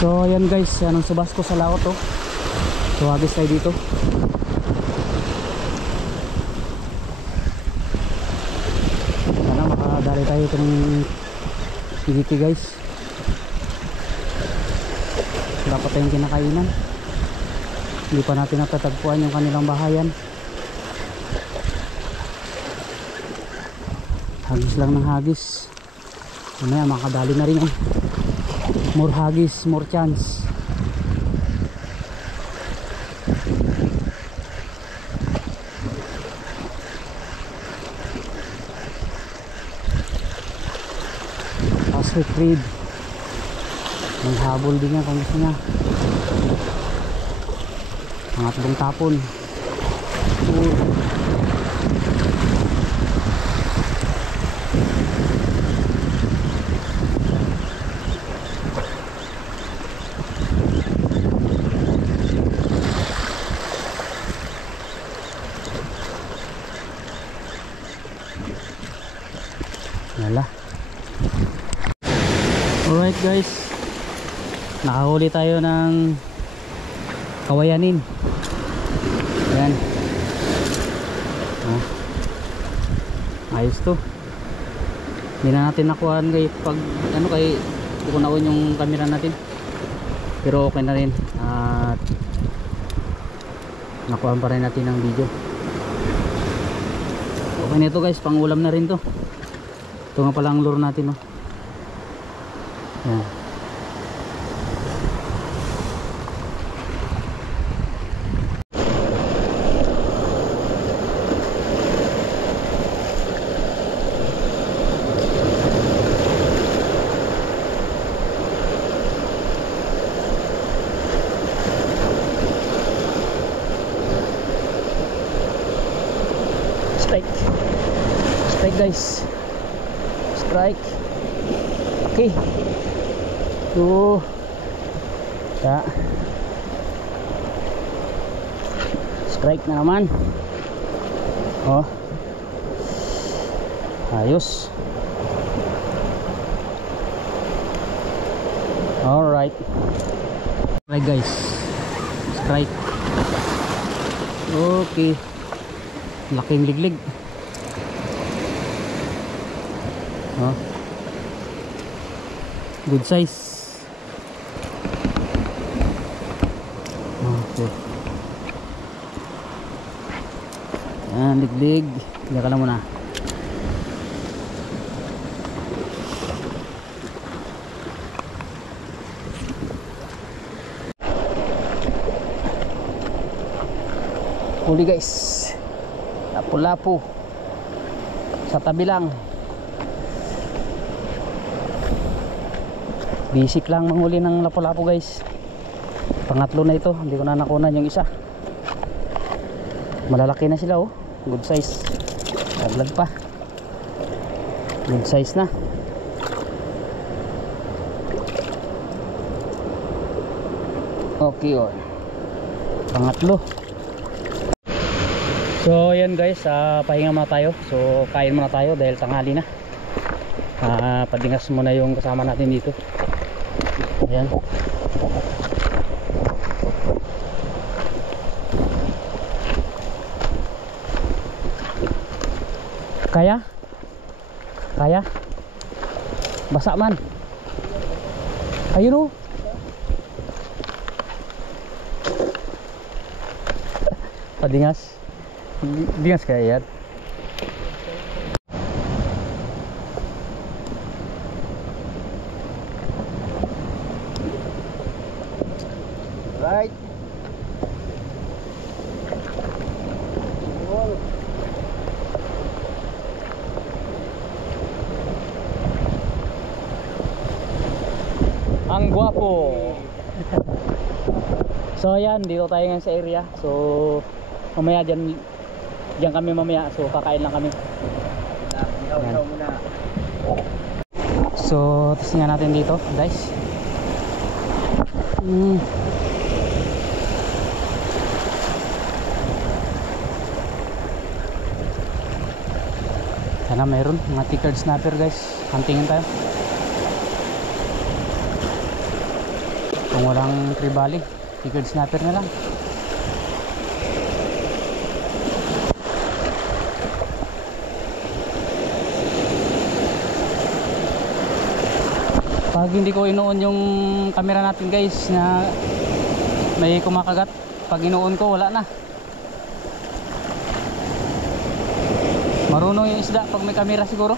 So ayan guys, anong subas ko sa laot oh. So hagis tayo dito. Sana makadali tayo itong sigiti guys. Wala pa tayong kinakainan. Hindi pa natin natatagpuan yung kanilang bahayan. Hagis lang ng hagis. Mamaya makadali na rin oh. More hagis, more chance. Sweet reed. Maghabol din yan kung gusto niya. Pangatlong tapon. Yala. Alright guys, nakahuli tayo ng kawayanin. Ayan. Ayos to. Hindi na natin nakuhaan kay pag ano kay hindi ko naon yung camera natin. Pero okay na rin. At nakuhaan pa rin natin ng video. Okay na ito guys, pang ulam na rin to. Ito nga pala ang lure natin oh. Ayan. Strike. Strike guys. Strike. Okay. Ya. Strike na naman. Oh. Ayos. Alright. Alright guys. Strike. Okay. Laking liglig. Oh. Good size. Okay. Yan, liglig. Diyan ka lang muna. Huli guys. Lapu-lapu. Sa tabi lang. Basic lang manghuli ng lapu-lapu guys. Pangatlo na ito, hindi ko na nakunan yung isa. Malalaki na sila oh. Good size. Daglag pa. Good size na. Okay oh. Pangatlo. So ayan guys, pahinga muna tayo. So kain muna tayo dahil tanghali na. Padingas muna yung kasama natin dito. Ayan. Kaya? Kaya? Basa man. Ayun oh. Padingas. Dingas kaya yan. Right. Ang guwapo. So ayan, dito tayo ngayon sa area. So mamaya diyan kami mamaya. So kakain lang kami. So testingan natin dito guys. Sana mayroon mga tickered snapper guys. Huntingin tayo. Kung walang tribali, figured snapper na lang. Pag hindi ko inuon yung camera natin guys na may kumakagat, pag inuon ko wala na. Marunong yung isda pag may camera siguro.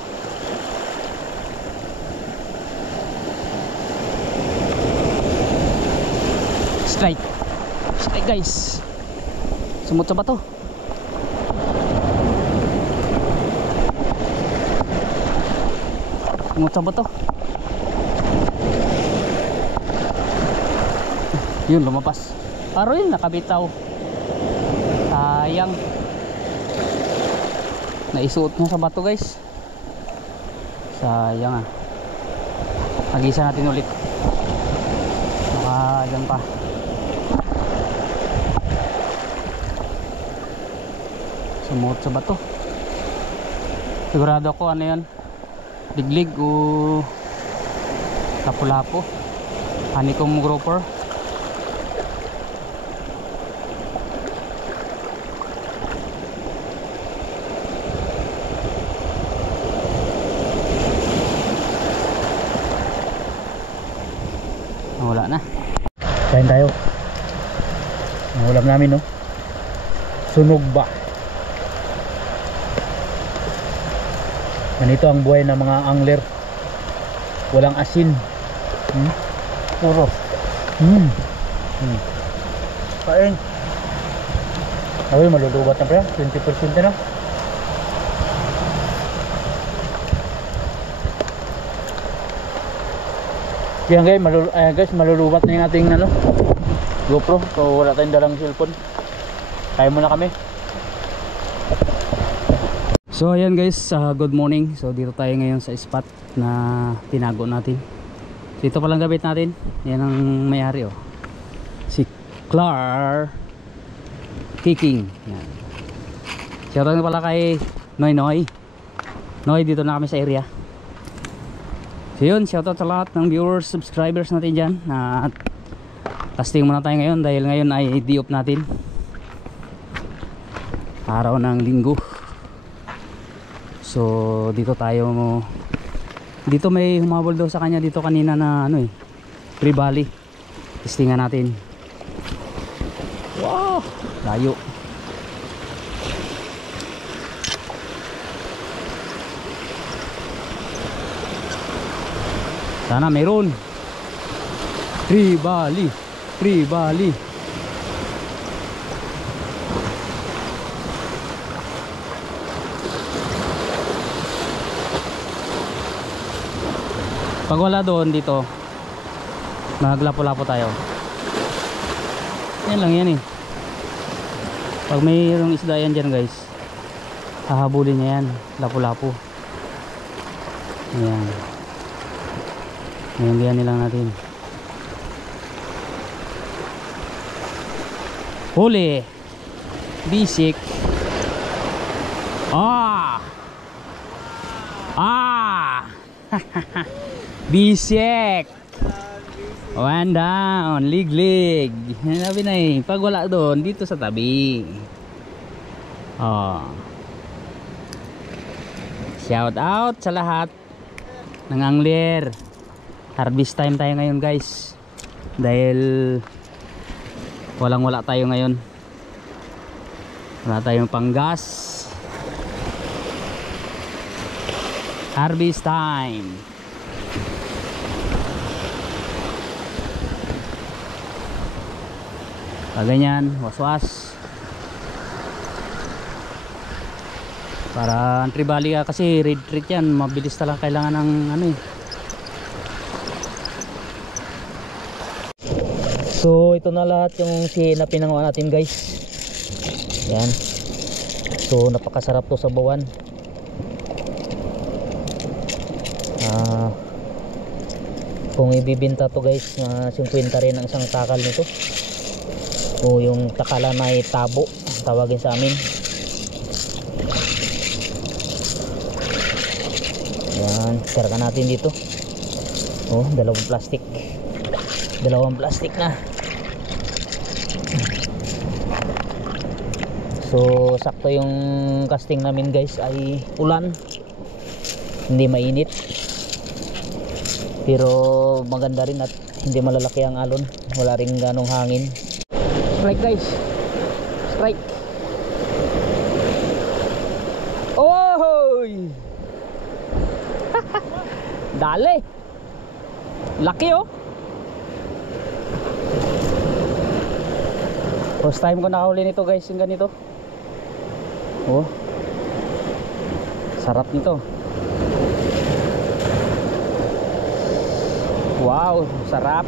Strike guys, sumut sa bato. Yun, lumapas. Paro yun, nakabitaw. Sayang, naisuot mo sa bato guys. Sayang ah. Pag-isa natin ulit. Baka dyan pa. Sumuot sa bato. Sigurado ako ano yan, diglig o lapu-lapu, honeycomb grouper. Wala na. Kain tayo. Ang ulam namin no, sunog ba. Ganito ang buhay ng mga angler. Walang asin. Puro. Kain. Ay, malulubat na pala. 20% na. Yan guys, malulubat na yung ating ano, GoPro. So wala tayong dalang cellphone. Kaya muna kami. So ayan guys, good morning. So dito tayo ngayon sa spot na tinago natin. Dito palang gamit natin. Yan ang may-ari oh, si Clar Kicking. Yan. Shoutout na pala kay Noy. Dito na kami sa area. So yun, shoutout sa lahat ng viewers, subscribers natin dyan. At casting muna tayo ngayon dahil ngayon ay di-off natin, araw ng linggo. So dito tayo, dito may humabol daw sa kanya dito kanina na ano tribali. Testingan natin. Wow, layo. Sana meron. Tribali. Pag wala doon dito, maglapo-lapo tayo. Yan lang yan eh. Pag mayroong isda yan dyan guys, hahabulin niya yan, lapo-lapo. Ayan. Ngayon nilang natin. Huli. Bisik. Bisik. One down. Lig. Sabi na eh, pag wala doon, dito sa tabi. Shout out sa lahat ng angler. Harvest time tayo ngayon guys, dahil wala tayo ngayon. Wala tayong panggas. Harvest time. Ganyan, waswas para tribali kasi red treat yan, mabilis talaga kailangan ng ano eh. So ito na lahat yung na pinangawa natin guys. Yan. So napakasarap to sa bawan. Kung ibibinta to guys, 50 rin ang isang takal nito. O yung takalan ay tabo, tawagin sa amin. Yan, karga natin dito. Oh, dalawang plastic. Dalawang plastic na. So sakto yung casting namin guys ay ulan, hindi mainit pero maganda rin at hindi malalaki ang alon, wala rin ganong hangin. Strike guys, strike. Ohoy! Dali, laki oh. First time ko nakahuli nito guys, yung ganito. Oh, sarap nito. Wow, sarap.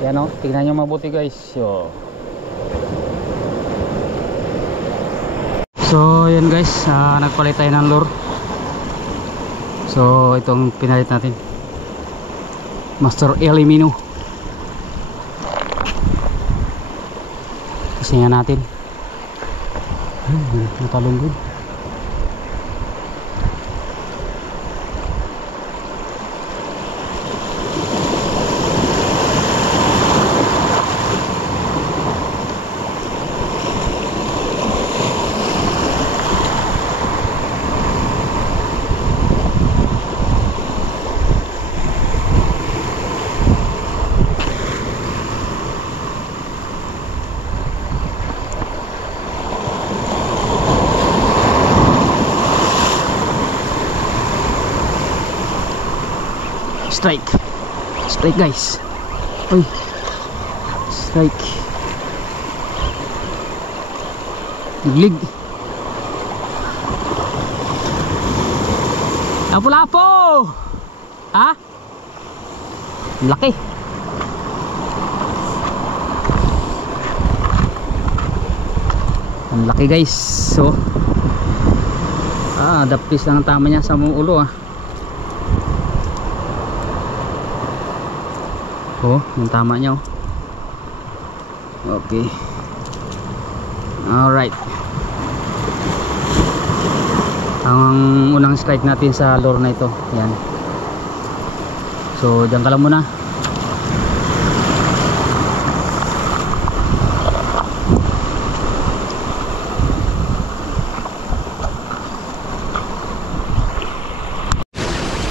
Yan oh, tingnan nyo mabuti guys. So yan guys, nagpalit tayo ng lure. So itong pinalit natin, Master Elimino. Kasi nga natin natalunggod. Strike, strike guys. Uy, strike. Liglig. Lapo-lapo. Ha? Laki. Ang laki guys. So dapis lang ang tama niya sa ulo ah. Oh, yung tama niya oh. Okay. Alright. Ang unang strike natin sa lure na ito. Yan. So, dyan ka lang muna.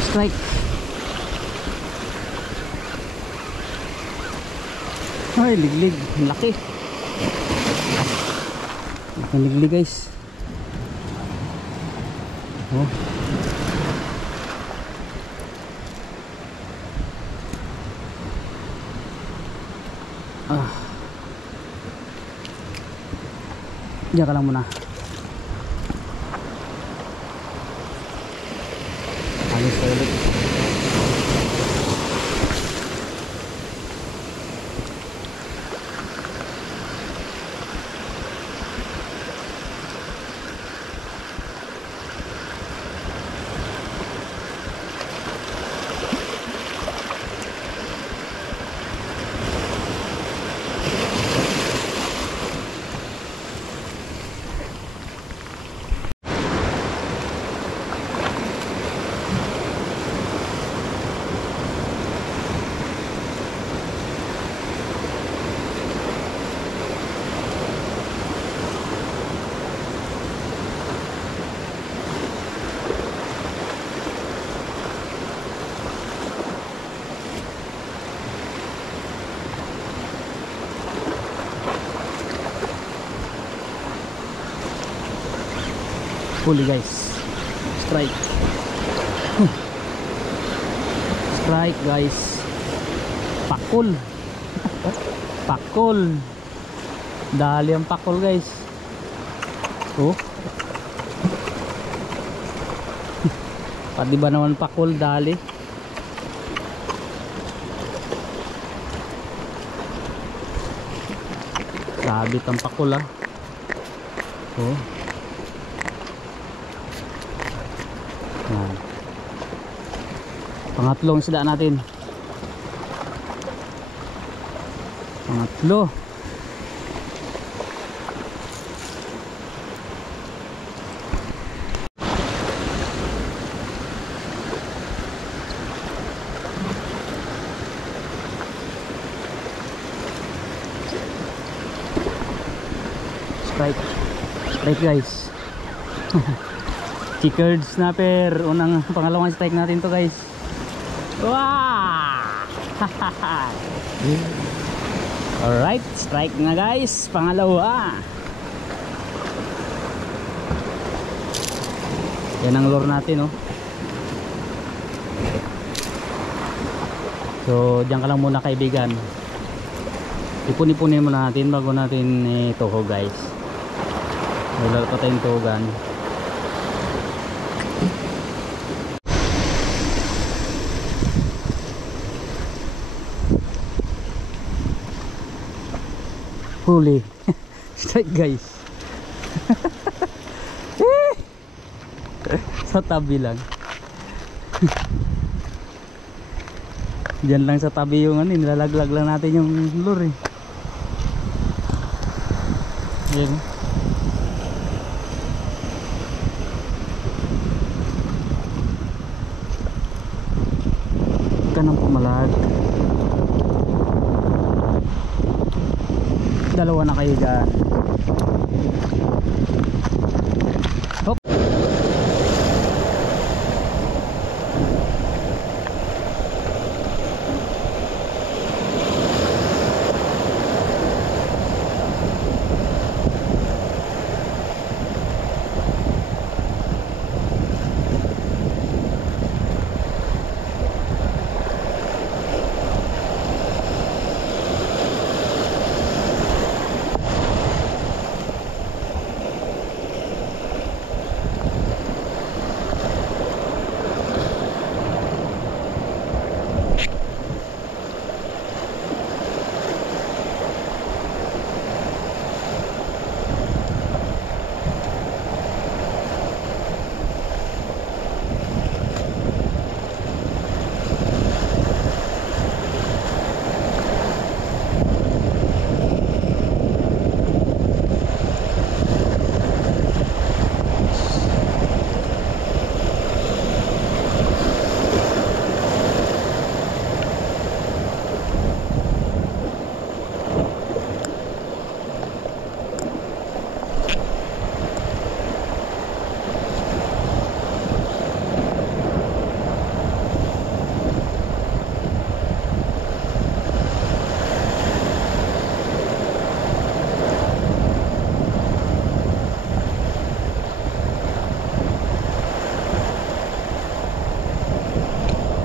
Strike. Ay, liglig, laki. Ang liglig guys. Oh. Diyan ka lang muna. Alis ka ulit. Huli guys, strike. Strike guys, pakul. Pakul, dali ang pakul guys. Oh, pati ba naman pakul, dali. Sabit ang pakul ah. Oh. Yan. Pangatlong isda natin. Pangatlo. Strike. Strike guys. Checkered snapper. Pangalawang strike natin to guys. Wow! Alright, strike na guys. Pangalawa. Yan ang lure natin, oh. So diyan ka lang muna kaibigan. Ipuni-punin muna natin bago natin ituho guys. Wala pa tayong tuhugan. Huli. Strike guys. Sa tabi lang. Diyan lang sa tabi yung nilalaglag lang natin yung lure. Yan. Kanang pumalag. Dalawa na kayo dyan. Hop.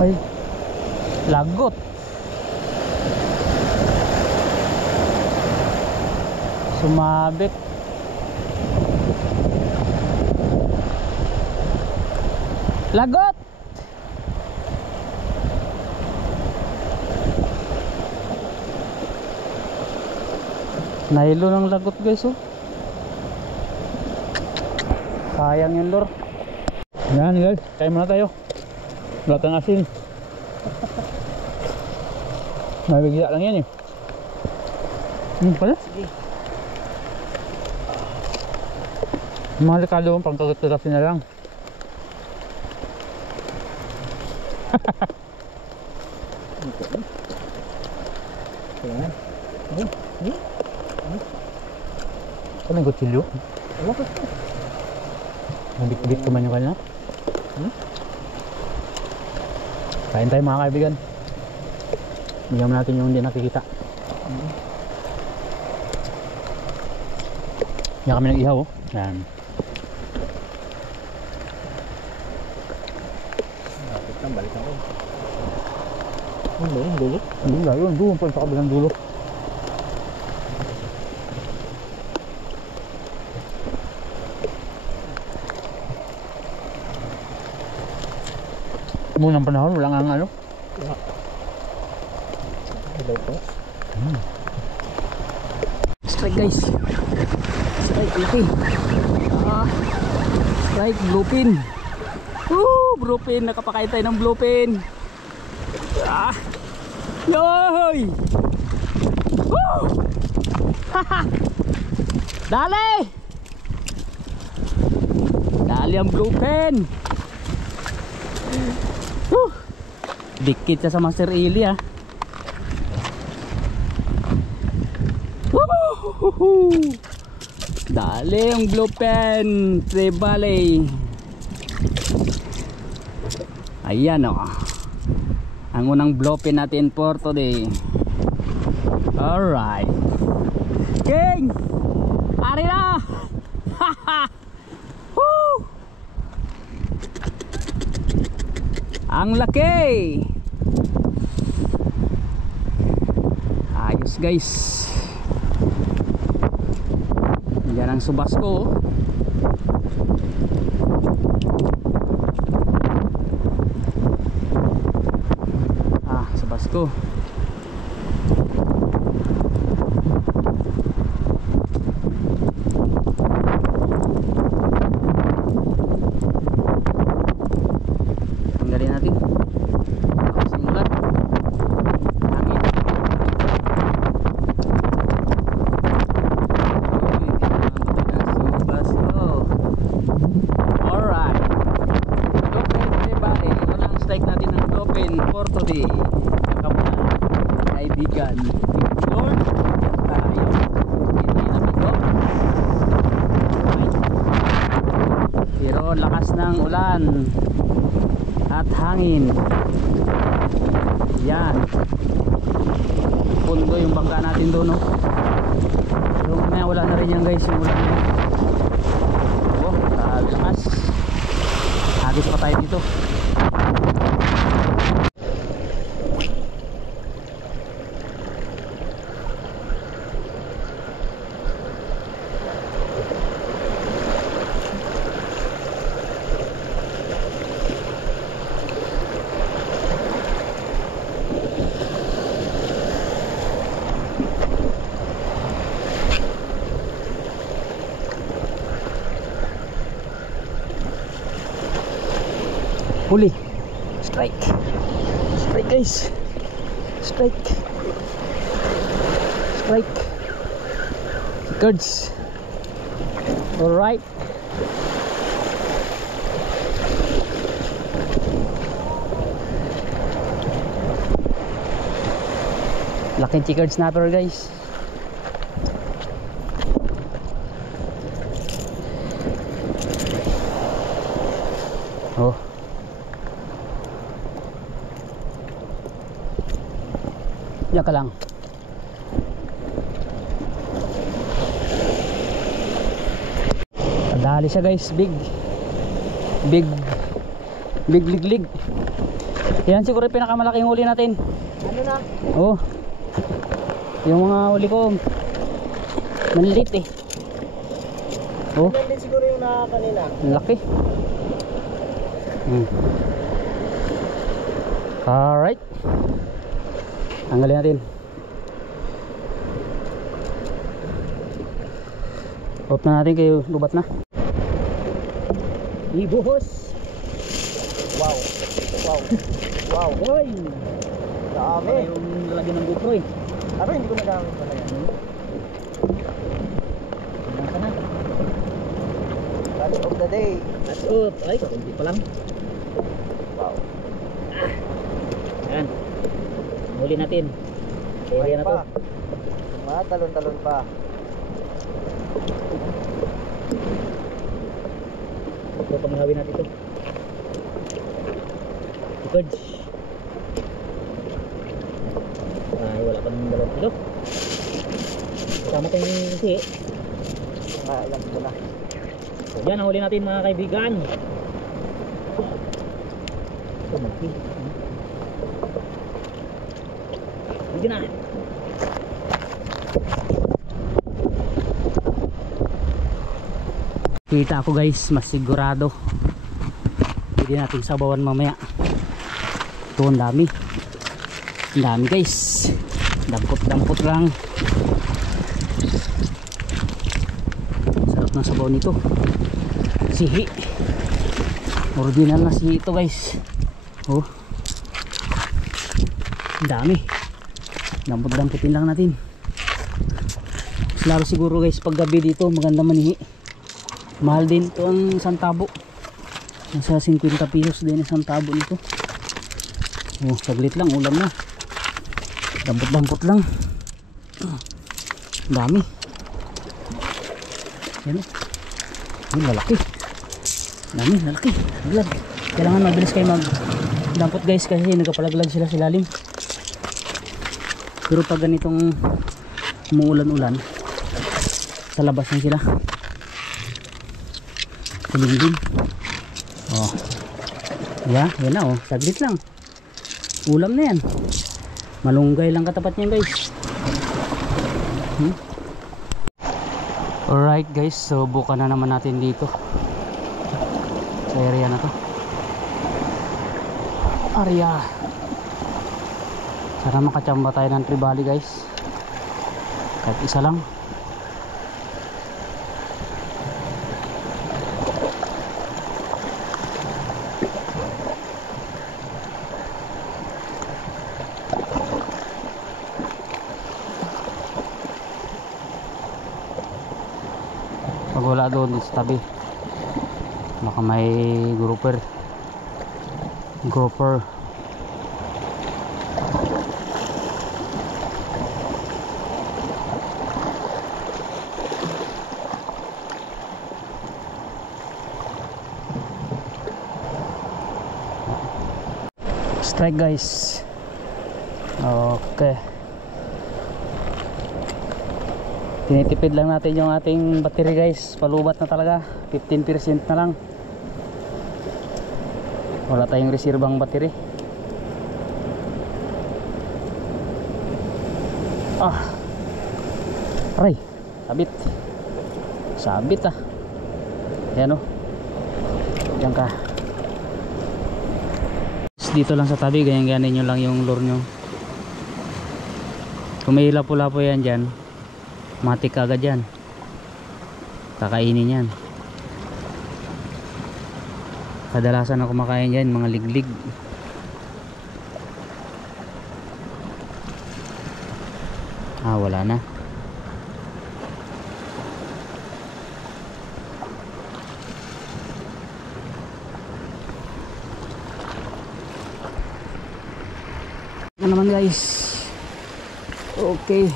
Ay, lagot. Sumabit. Lagot. Nahilo ng lagot guys, oh. Sayang yung lure. Yan guys, kaya muna tayo. Wala tayong asin. Mabigla lang yan eh. Pala? Sige. Mga likado pang kagat-kagatin na lang. Ano yung kutsilyo? Nabit-bit ko man yung kanina. Kain tayo mga kaibigan. Bigyan natin yung hindi nakikita. Yan kami nag-ihaw, oh. Yan. Lapit lang, balik ako. Ano yung dulo? Ang layo, doon pa sa kabilang dulo. Munang panahon, wala nga ano. Wala. Hello po. Strike guys. Strike lupin. Strike bluepin. Bluepin, nakapakain tayo ng bluepin. Yoy! Dali! Dali ang bluepin. Dikit siya sa Master Eli, ah. Dali yung bluepen Trevally. Ayan o, ang unang bluepen natin for today. Alright King, ari na. Woo! Ang laki. Ayos guys. Yan ang subas ko. Subas ko. Tanggalin natin. Kasing ulat. Hangin. Subas ko. Alright. Open everybody. Unang strike natin ng open for today. Kaibigan. Lord. Tayo. Dito yung amigo. Pero lakas ng ulan at hangin. Yan. Pundo yung bangka natin doon, no? So mamaya wala na rin yan guys, yung ulan. Oh, lakas. Agos pa tayo dito. Huli. Strike. Strike guys. Strike. Strike. Cards. Alright. Laking chickered snapper guys. Oh. Diyan ka lang. Kadali siya guys, big liglig. Yan siguro yung pinakamalaking huli natin. Ano na? Oh. Yung mga huli ko maliit eh. Oh. Ano din siguro yung kanina? Laki. Alright. Tanggalin natin. Off na natin kayo, lubat na. Ibuhos. Wow. Wow. Wow. Oy. Dami. Yung lalagyan ng GoPro eh. Pero hindi ko nagamit pala yan. Hanggang sana. Catch of the day. That's up. Ay, kakunti pa lang. Wow. Yan. Huli natin. Kaya na to. Matalon-talon pa. Ito, panghawin natin ito. Ikod. Ay, wala pa ng 2 kilo. Kasama ko yung sihi. Alam ko na. So, yan ang huli natin mga kaibigan. Ito, malaki. Hindi na. Kita ako guys, mas sigurado. Pwede natin sabawan mamaya. Ito ang dami. Ang dami guys. Dampot-dampot lang. Sarap ng sabaw nito. Sihi. Original na sihi ito guys. Oh. Ang dami. Dampot-dampotin lang natin. Mas laro siguro guys pag gabi dito maganda manihi. Mahal din ito ang santabo. Nasa 50 pesos din ang santabo nito. Oh, saglit lang ulam na. Dampot-dampot lang. Dami. Yan o. Yung lalaki. Dami, lalaki. Laglag. Kailangan mabilis kayo magdampot guys kasi nagkapalaglag sila sa lalim. Pero pag ganitong umuulan-ulan, sa labas na sila. Kuling din. Oh. Yeah, yan na oh. Saglit lang. Ulam na yan. Malunggay lang katapat niyan guys. Alright guys, so buka na naman natin dito sa area na to. Area. Sana makachamba tayo ng tribali guys. Kahit isa lang. Pag wala doon sa tabi, baka may grouper. Strike guys. Okay, tinitipid lang natin yung ating battery guys. Palubat na talaga, 15% na lang. Wala tayong reserbang battery. Aray, sabit yan o. Yan ka. Dito lang sa tabi, ganyan nyo lang yung lure nyo. Kung may lapo-lapo yan dyan, matik agad yan, kakainin yan. Kadalasan ako kumakain yan, mga liglig. Wala na. Ano naman guys. Okay.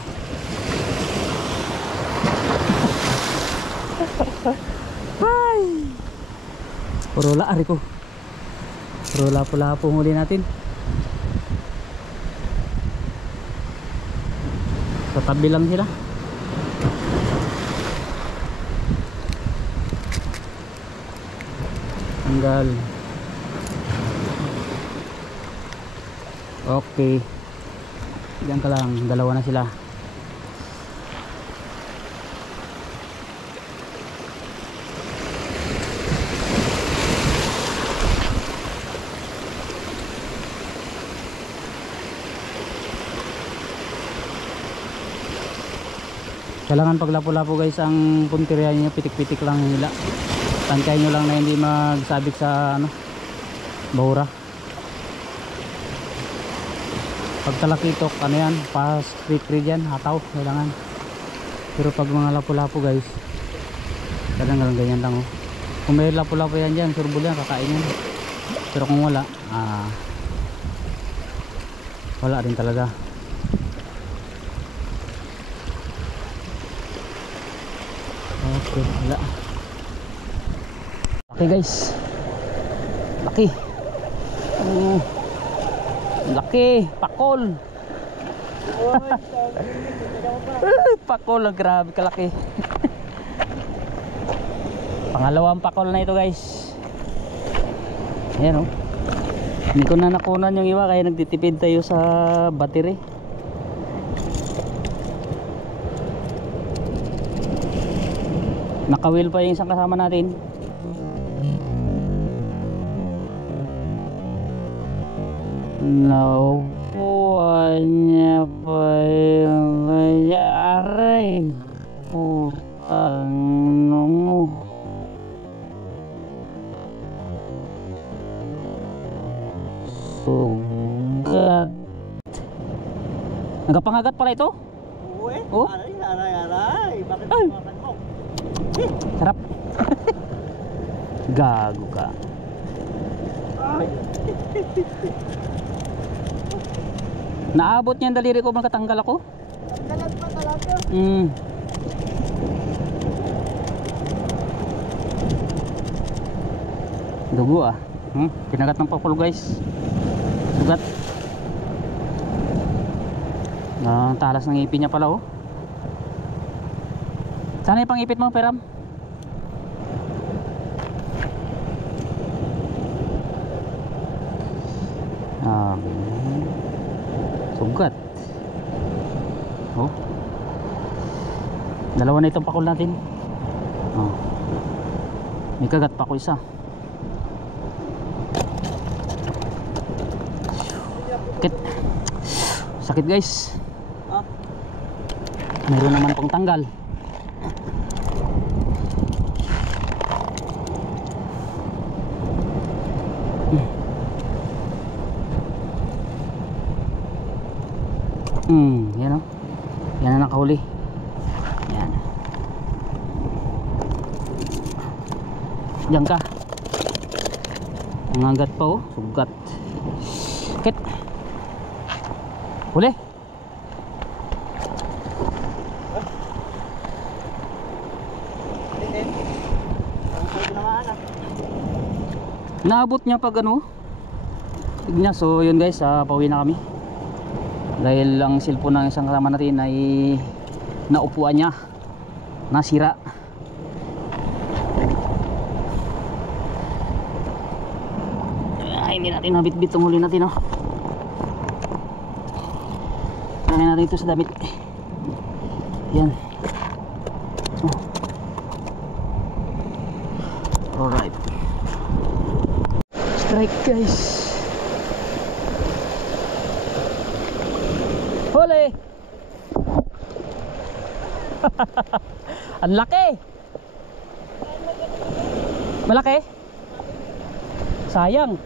Hi. Puro laari ko. Puro lapo-lapo huli natin. Sa tabi lang sila. Tanggal. Okay. Diyan ka lang, dalawa na sila. Kailangan pag lapo-lapo guys ang punteriya niyo, pitik-pitik lang nila. Tangkay nyo lang na hindi magsabik sa bahura. Pag talakitok, yan, pas free yan, hataw, kailangan. Pero pag mga lapo-lapo guys, kadang-kadang ganyan lang oh. Kung may lapo-lapo yan dyan, surbol yan, kakain yan. Pero kung wala, wala rin talaga. Okay, wala. Okay guys, laki. Laki, pakol. Pakol, grabe kalaki. Pangalawang pakol na ito guys. Ayan oh. Hindi ko na nakunan yung iba kaya nagtitipid tayo sa battery. Nakawil pa yung isang kasama natin. Naupuan niya pa yung nangyari. Putang mo. Sugat. Nagkapangagat pala ito? Oh? Aray. Bakit kumakan mo? Sarap. Gago ka. Naabot niya ang daliri ko, magkatanggal ako. Nagdalag pa talaga. Dugo ah. Pinagat ng pakul guys. Sugat. Talas ng ipin niya pala oh. Sana yung pang-ipit mo, Peram? Sugat. Oh. Dalawa na itong pakul natin. Oh. May kagat pa ako isa. Sakit. Sakit guys. Mayroon naman pang tanggal. Yan o. Yan na nakahuli. Yan. Diyan ka. Nangagat pa oh. Sugat. Sakit. Huli. Naabot niya pag ano. Tignan. So yun guys, pauwi na kami. Dahil ang cellphone ng isang kasama natin ay naupuan niya, nasira. Hindi natin nabitbit ang huli natin oh. Lagyan natin ito sa damit. Yan oh. Alright. Strike guys. Huli. Ang laki. Malaki. Sayang.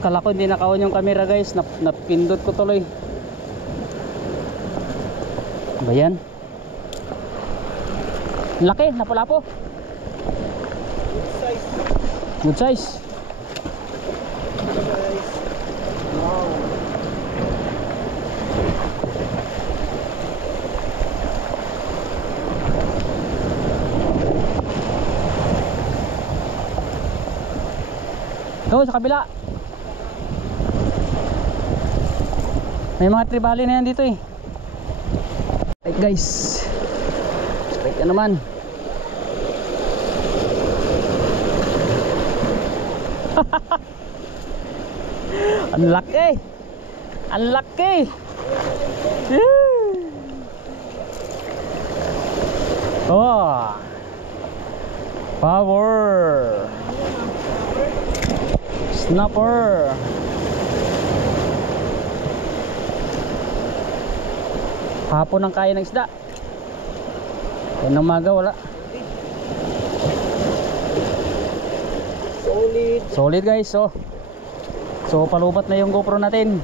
Kala ko hindi naka-on yung camera guys. Napindot ko tuloy. Ba yan? Laki, napulapo. Good size. Wow. Go sa kabila. May mga tribali na yan dito eh. Right guys. Strike na naman. Ang laki. Ang laki. Oh. Power. Snapper. Hapon ang kaya ng isda. Yan ang umaga wala. Solid. Solid guys. So palubat na yung GoPro natin.